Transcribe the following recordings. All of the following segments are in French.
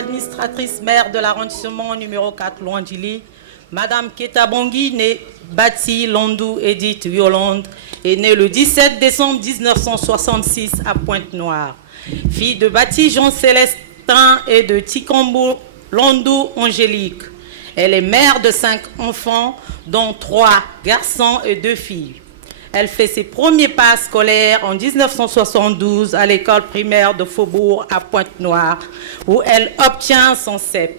administratrice maire de l'arrondissement numéro 4 Louandjili, Madame Ketabongi, née Bati Landou Edith Yolande, est née le 17 décembre 1966 à Pointe-Noire. Fille de Bati Jean Célestin et de Tikambo Landou Angélique. Elle est mère de 5 enfants, dont 3 garçons et 2 filles. Elle fait ses premiers pas scolaires en 1972 à l'école primaire de Faubourg à Pointe-Noire, où elle obtient son CEP,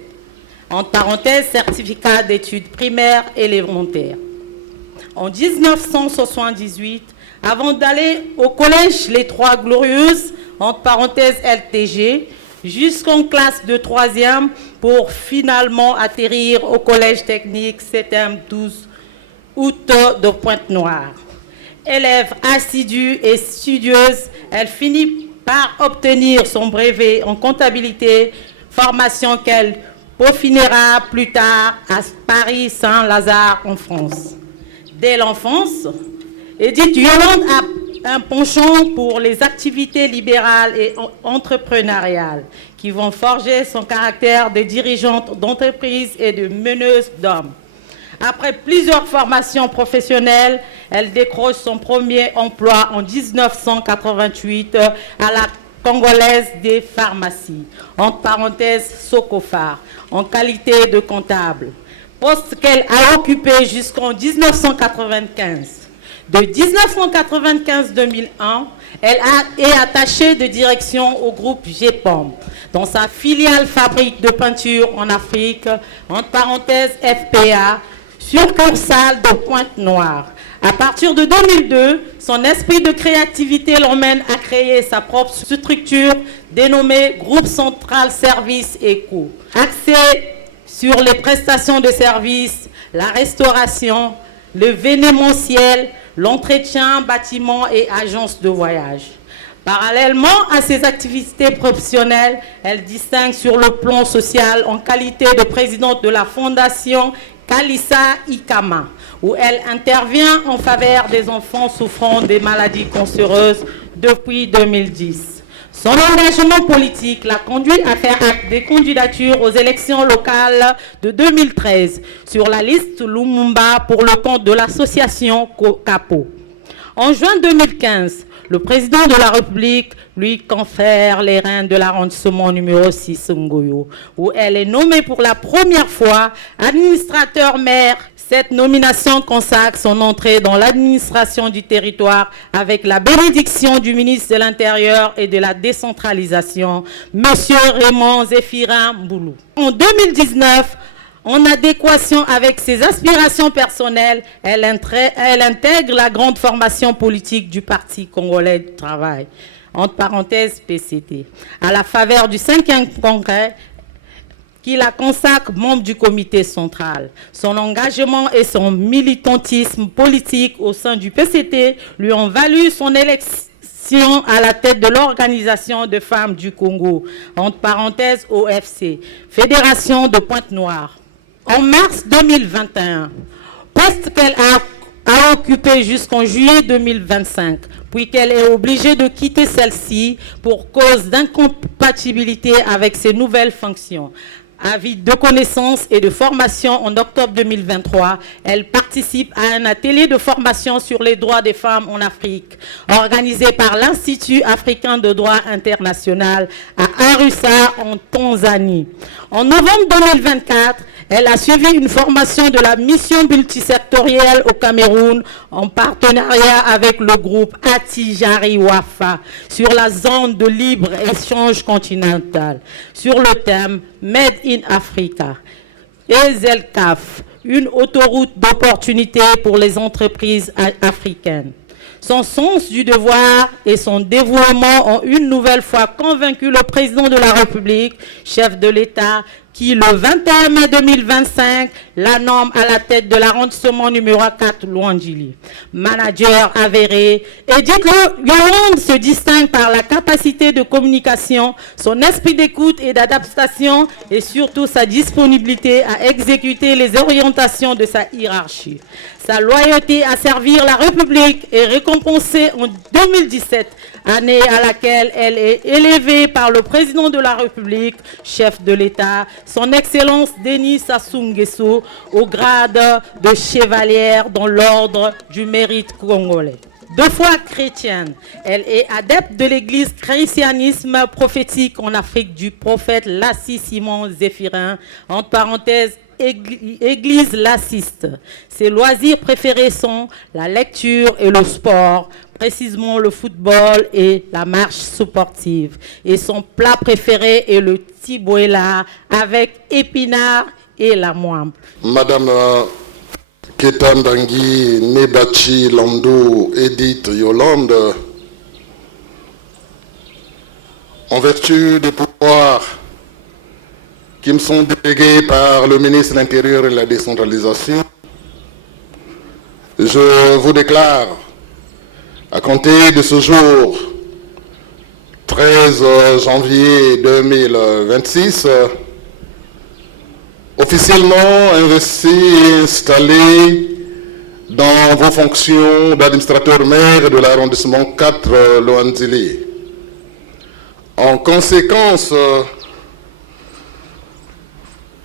entre parenthèses, certificat d'études primaires élémentaires. En 1978, avant d'aller au collège Les Trois Glorieuses, entre parenthèses LTG, jusqu'en classe de 3e pour finalement atterrir au collège technique 7e 12 août de Pointe-Noire. Élève assidue et studieuse, elle finit par obtenir son brevet en comptabilité, formation qu'elle peaufinera plus tard à Paris-Saint-Lazare en France. Dès l'enfance, Edith Yolande a un penchant pour les activités libérales et entrepreneuriales qui vont forger son caractère de dirigeante d'entreprise et de meneuse d'hommes. Après plusieurs formations professionnelles, elle décroche son premier emploi en 1988 à la Congolaise des pharmacies, entre parenthèses Socofar, en qualité de comptable, poste qu'elle a occupé jusqu'en 1995. De 1995-2001, elle est attachée de direction au groupe GEPOM, dans sa filiale fabrique de peinture en Afrique, entre parenthèses FPA, succursale de Pointe-Noire. À partir de 2002, son esprit de créativité l'emmène à créer sa propre structure dénommée Groupe Central Services Éco, axée sur les prestations de services, la restauration, le vénémentiel, l'entretien, bâtiments et agences de voyage. Parallèlement à ses activités professionnelles, elle distingue sur le plan social en qualité de présidente de la fondation Kalissa Ikama, où elle intervient en faveur des enfants souffrant des maladies cancéreuses depuis 2010. Son engagement politique l'a conduit à faire acte des candidatures aux élections locales de 2013 sur la liste Lumumba pour le compte de l'association CAPO. En juin 2015, le président de la République lui confère les rênes de l'arrondissement numéro 6 Ngoyo, où elle est nommée pour la première fois administrateur maire. Cette nomination consacre son entrée dans l'administration du territoire avec la bénédiction du ministre de l'Intérieur et de la décentralisation, M. Raymond Zéphirin Mboulou. En 2019, en adéquation avec ses aspirations personnelles, elle intègre la grande formation politique du Parti congolais du travail, entre parenthèses PCT, à la faveur du 5e congrès qui la consacre membre du comité central. Son engagement et son militantisme politique au sein du PCT lui ont valu son élection à la tête de l'Organisation de femmes du Congo, entre parenthèses OFC, Fédération de Pointe-Noire. En mars 2021, poste qu'elle a occupé jusqu'en juillet 2025, puis qu'elle est obligée de quitter celle-ci pour cause d'incompatibilité avec ses nouvelles fonctions. Avide de connaissances et de formation en octobre 2023, elle participe à un atelier de formation sur les droits des femmes en Afrique, organisé par l'Institut africain de droit international à Arusha, en Tanzanie. En novembre 2024, elle a suivi une formation de la mission multisectorielle au Cameroun en partenariat avec le groupe Attijari Wafa sur la zone de libre-échange continental, sur le thème Made in Africa. Et ZELCAF, une autoroute d'opportunité pour les entreprises africaines. Son sens du devoir et son dévouement ont une nouvelle fois convaincu le président de la République, chef de l'État, qui, le 21 mai 2025, la nomme à la tête de l'arrondissement numéro 4, Louandjili. Manager avéré, Edith Yolande se distingue par la capacité de communication, son esprit d'écoute et d'adaptation et surtout sa disponibilité à exécuter les orientations de sa hiérarchie. Sa loyauté à servir la République est récompensée en 2017, année à laquelle elle est élevée par le président de la République, chef de l'État, son Excellence Denis Sassou Nguesso, au grade de chevalière dans l'ordre du mérite congolais. De foi chrétienne, elle est adepte de l'église christianisme prophétique en Afrique du prophète Lassie Simon Zéphirin, entre parenthèses, église lassiste. Ses loisirs préférés sont la lecture et le sport, précisément le football et la marche sportive. Et son plat préféré est le tiboela avec épinards et la moimbe. Madame Ketandangi Nebachi Landou Edith Yolande, en vertu des pouvoirs qui me sont délégués par le ministre de l'Intérieur et de la Décentralisation, je vous déclare, à compter de ce jour, 13 janvier 2026, officiellement investi et installé dans vos fonctions d'administrateur maire de l'arrondissement 4 Louandjili. En conséquence,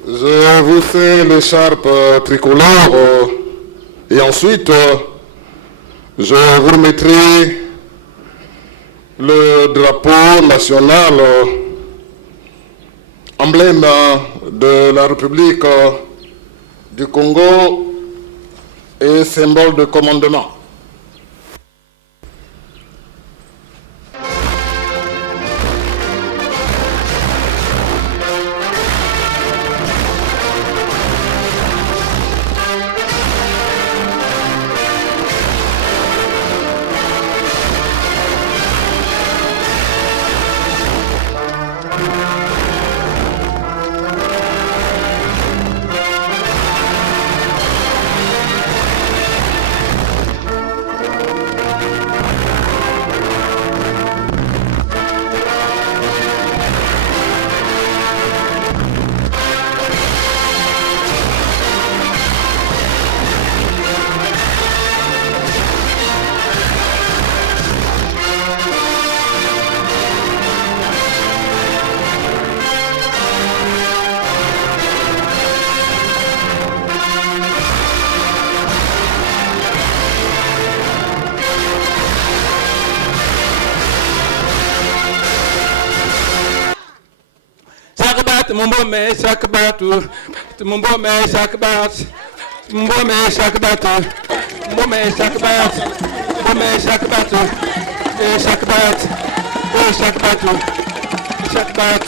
je vous fais l'écharpe tricolore et ensuite je vous remettrai le drapeau national, emblème de la République du Congo et symbole de commandement. Mumbome shakbatu, mumbome shakbat, mumbome shakbatu, mumbome shakbat, mumbome shakbatu, shakbat, shakbatu, shakbat,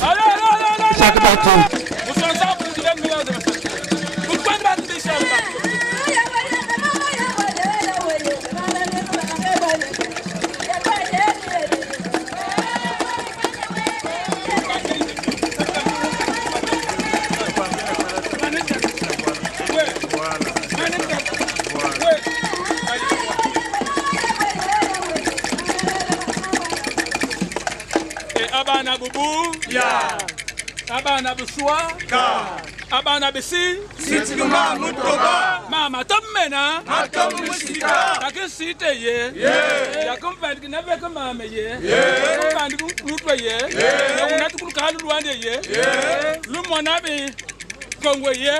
shakbatu. Abana bubu, ya. Abana buswa, ka. Abana besi, sitiguma mutoba. Mama tommena, matom musika. Takin site ye, ya kumpandi kinave kumame ye, kumpandi kumplutwa ye, unatu kulkalu luande ye, lumonabi kongwe ye,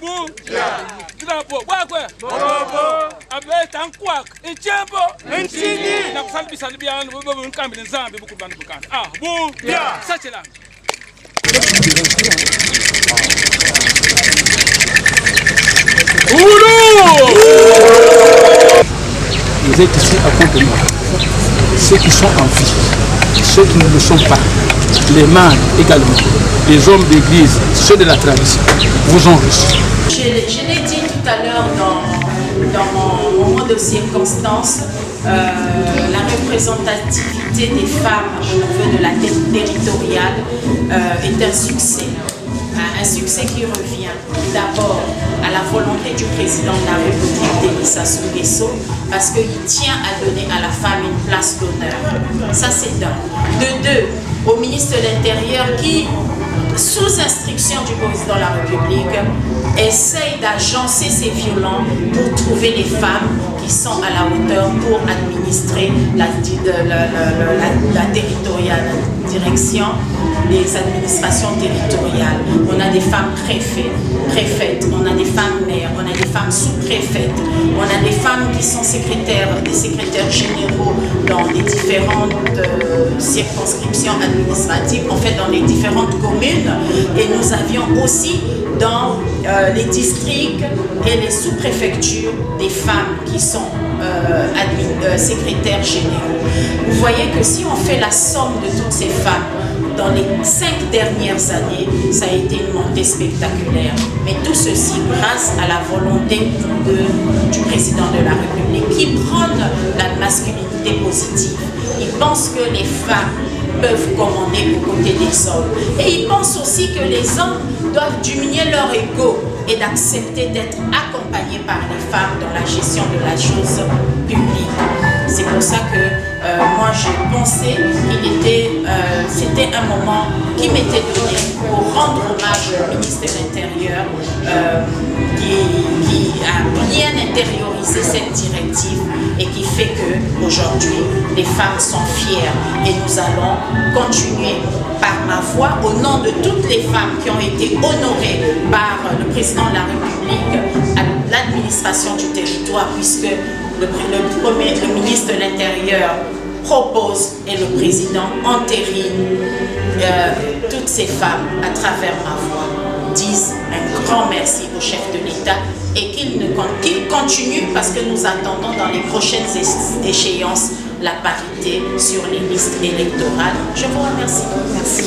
bu, drapo, wakwe, bobo, abe tankwak, inchembo, inchini, na kusalbi salbi anu, bubu nkambi nzambi buku bani bukanda. Bu, sachela. Vous êtes ici à côté de moi. Ceux qui sont en vie, ceux qui ne le sont pas, les mânes également, les hommes d'église, ceux de la tradition, vous ont reçu. Je l'ai dit tout à l'heure dans mon moment de circonstance, la représentativité des femmes au niveau de la territoriale est un succès. un succès qui revient d'abord à la volonté du président de la République, Denis Sassou Nguesso, parce qu'il tient à donner à la femme une place d'honneur. Ça, c'est d'un. De deux, au ministre de l'Intérieur qui, sous instruction du président de la République, essaye d'agencer ces violents pour trouver les femmes qui sont à la hauteur pour administrer la direction des administrations territoriales. On a des femmes préfètes, on a des femmes maires, on a des femmes sous-préfètes, on a des femmes qui sont des secrétaires généraux dans les différentes circonscriptions administratives, en fait dans les différentes communes, et nous avions aussi dans les districts et les sous-préfectures des femmes qui sont secrétaires généraux. Vous voyez que si on fait la somme de toutes ces femmes, dans les 5 dernières années, ça a été une montée spectaculaire. Mais tout ceci grâce à la volonté du président de la République qui prône la masculinité positive. Il pense que les femmes peuvent commander aux côtés des hommes. Et il pense aussi que les hommes doivent diminuer leur ego et d'accepter d'être accompagnés par les femmes dans la gestion de la chose publique. C'est pour ça que moi j'ai pensé qu'il c'était un moment qui m'était donné pour rendre hommage au ministre de l'Intérieur qui a bien intériorisé cette directive et qui fait qu'aujourd'hui les femmes sont fières et nous allons continuer par ma voix au nom de toutes les femmes qui ont été honorées par le président de la République à l'administration du territoire, puisque le ministre de l'Intérieur propose et le président entérine toutes ces femmes à travers ma voix, disent un grand merci au chef de l'État et qu'il continue parce que nous attendons dans les prochaines échéances la parité sur les listes électorales. Je vous remercie. Merci.